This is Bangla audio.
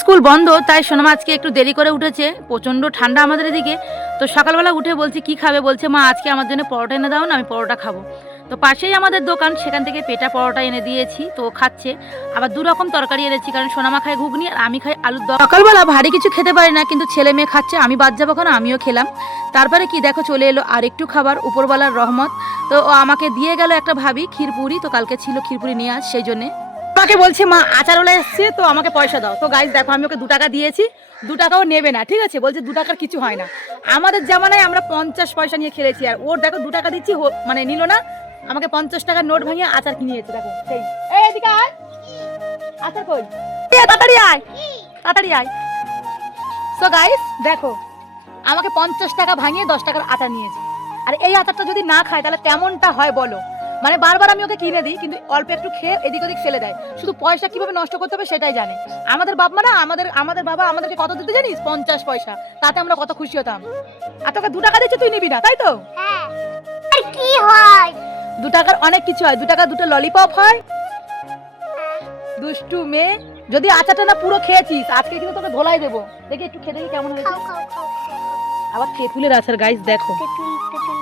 স্কুল বন্ধ, তাই সোনামা আজকে একটু দেরি করে উঠেছে। প্রচণ্ড ঠান্ডা আমাদের এদিকে। তো সকালবেলা উঠে বলছি কি খাবে, বলছে মা আজকে আমার জন্য পরোটা এনে দাও না, আমি পরোটা খাবো। তো পাশেই আমাদের দোকান, সেখান থেকে পেটা পরোটা এনে দিয়েছি, তো ও খাচ্ছে। আবার দু রকম তরকারি এনেছি, কারণ সোনামা খায় ঘুগনি আর আমি খাই আলুর দম। সকালবেলা ভারী কিছু খেতে পারি না, কিন্তু ছেলে মেয়ে খাচ্ছে, আমি বাদ যাবো কেন, আমিও খেলাম। তারপরে কি দেখো চলে এলো আর একটু খাবার, উপরওয়ালার রহমত। তো ও আমাকে দিয়ে গেল একটা ভাবি ক্ষীরপুরি, তো কালকে ছিল ক্ষীরপুরি নিয়ে আস, সেই জন্যে আমাকে বলছে মা আচারওয়ালা এসছে, তো আমাকে পয়সা দাও। তো গাইস দেখো আমি ওকে 2 টাকা দিয়েছি, 2 টাকাও নেবে না, ঠিক আছে, বলছে 2 টাকার কিছু হয় না। আমাদের জামানায় আমরা 50 পয়সা নিয়ে খেলেছি, আর ওর দেখো 2 টাকা দিচ্ছি, মানে নিল না, আমাকে 50 টাকার নোট ভাঙিয়ে আচার কিনিয়েছে। দেখো সেই এই এদিকে আয়, আচার কই, তাড়াতাড়ি আয়, তাড়াতাড়ি আয়। সো গাইস দেখো আমাকে 50 টাকা ভাঙিয়ে 10 টাকার আচার নিয়েছে। আর এই আচারটা যদি না খায় তাহলে কেমনটা হয় বলো। মানে বারবার আমি ওকে কিনে দিই, কিন্তু অল্প একটু খেয়ে এদিক ওদিক ফেলে দেয়, শুধু পয়সা কিভাবে নষ্ট করতে হবে সেটাই জানে। আমাদের বাপ মা না, আমাদের বাবা আমাদেরকে কত দিতে জানিস, 50 পয়সা, তাতে আমরা কত খুশি হতাম। আর তোকে 2 টাকা দিচ্ছে, তুই নিবি না, তাই তো? হ্যাঁ, আর কি হয়? 2 টাকার অনেক কিছু হয়, 2 টাকা 2টা ললিপপ হয়। দুষ্টু মেয়ে, যদি আচারটা না পুরো খেয়েছিস আজকে কিন্তু তোকে ধোলাই দেবো। দেখি একটু খেয়ে দেখি কেমন হয়েছে। খাও খাও খাও আবার তেঁতুলের আচার গাইস দেখো, তেঁতুল তেঁতুল